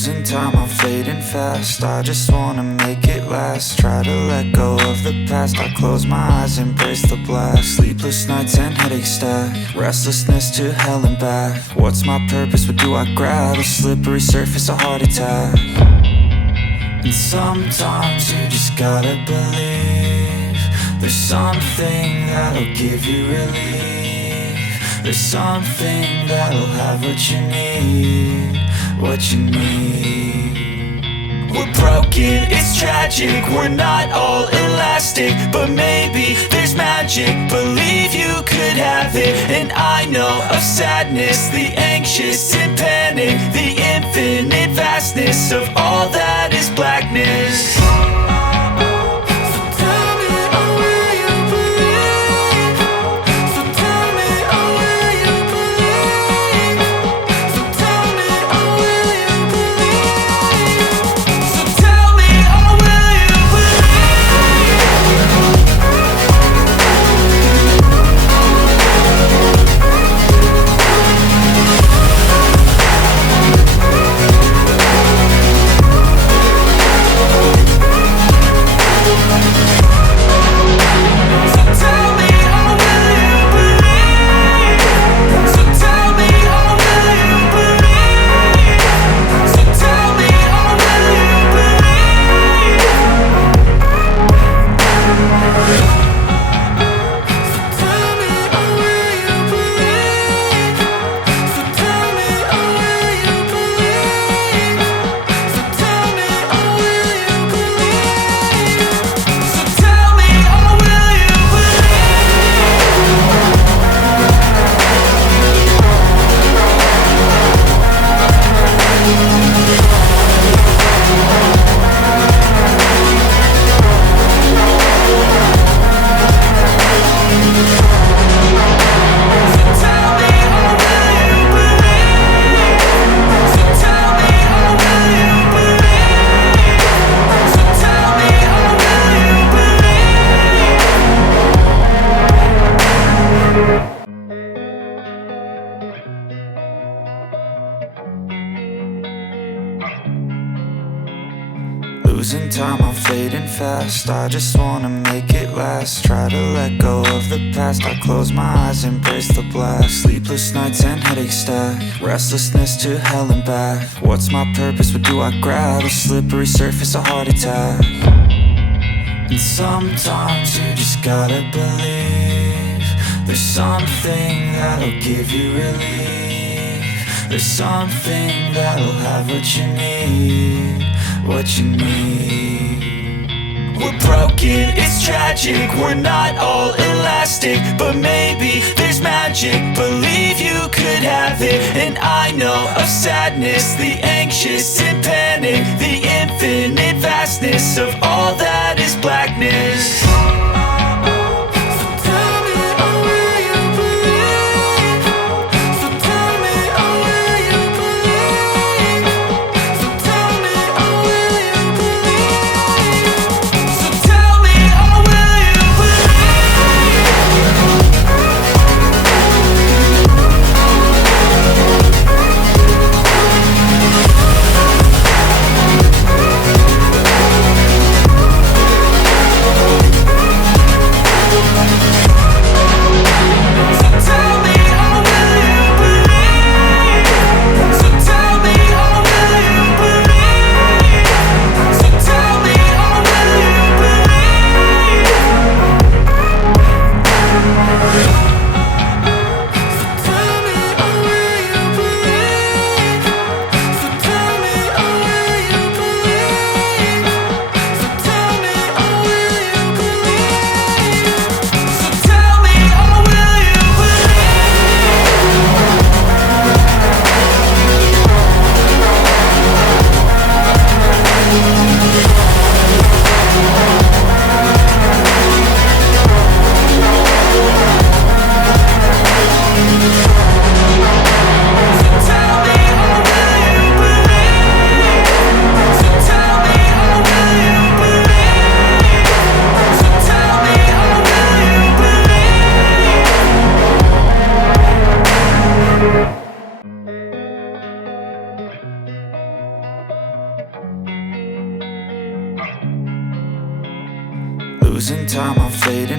Losing time, I'm fading fast. I just wanna make it last. Try to let go of the past. I close my eyes, embrace the blast. Sleepless nights and headaches stack. Restlessness to hell and back. What's my purpose? What do I grab? A slippery surface, a heart attack. And sometimes you just gotta believe there's something that'll give you relief. There's something that'll have what you need, what you need. We're broken, it's tragic, we're not all elastic, but maybe there's magic. Believe you could have it, and I know of sadness, the anxious and panic, the infinite vastness of all that is blackness. Losing time, I'm fading fast. I just wanna make it last. Try to let go of the past. I close my eyes, embrace the blast. Sleepless nights and headaches stack. Restlessness to hell and back. What's my purpose? What do I grab? A slippery surface, a heart attack. And sometimes you just gotta believe there's something that'll give you relief. There's something that'll have what you need, what you need. We're broken, it's tragic, we're not all elastic, but maybe there's magic. Believe you could have it, and I know of sadness, the anxious and panic, the infinite vastness of all that is blackness.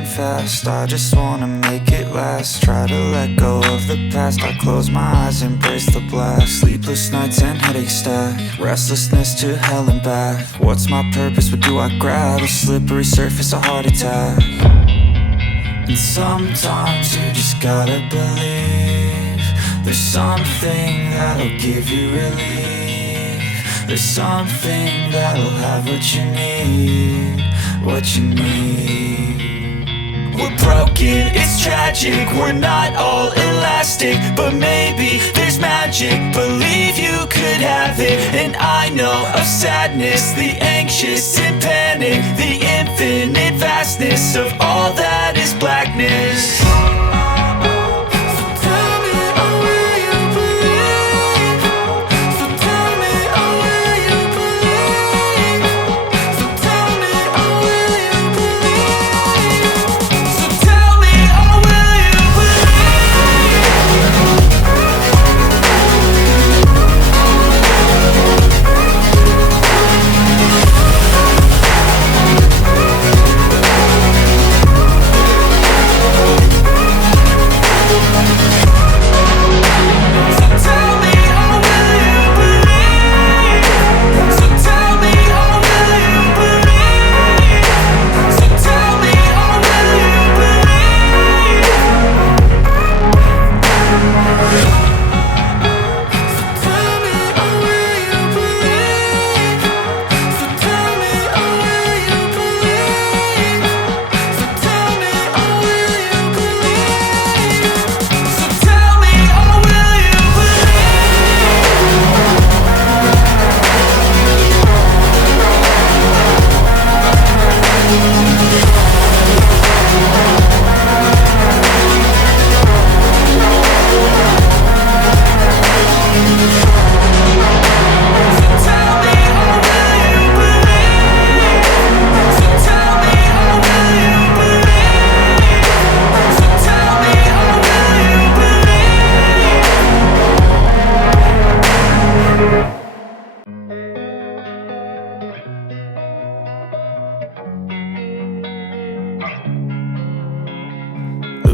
fading fast, I just wanna make it last. Try to let go of the past, I close my eyes, embrace the blast. Sleepless nights and headaches stack, restlessness to hell and back. What's my purpose, what do I grab? A slippery surface, a heart attack. And sometimes you just gotta believe there's something that'll give you relief. There's something that'll have what you need, what you need. We're broken, it's tragic, we're not all elastic, but maybe there's magic, believe you could have it. And I know of sadness, the anxious and panic, the infinite vastness of all that is blackness.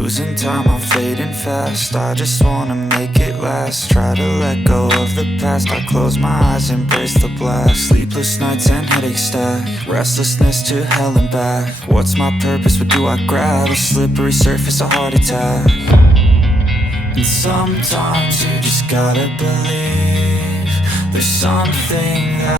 Losing time, I'm fading fast, I just wanna make it last. Try to let go of the past, I close my eyes, embrace the blast. Sleepless nights and headaches stack, restlessness to hell and back. What's my purpose, what do I grab? A slippery surface, a heart attack. And sometimes you just gotta believe there's something that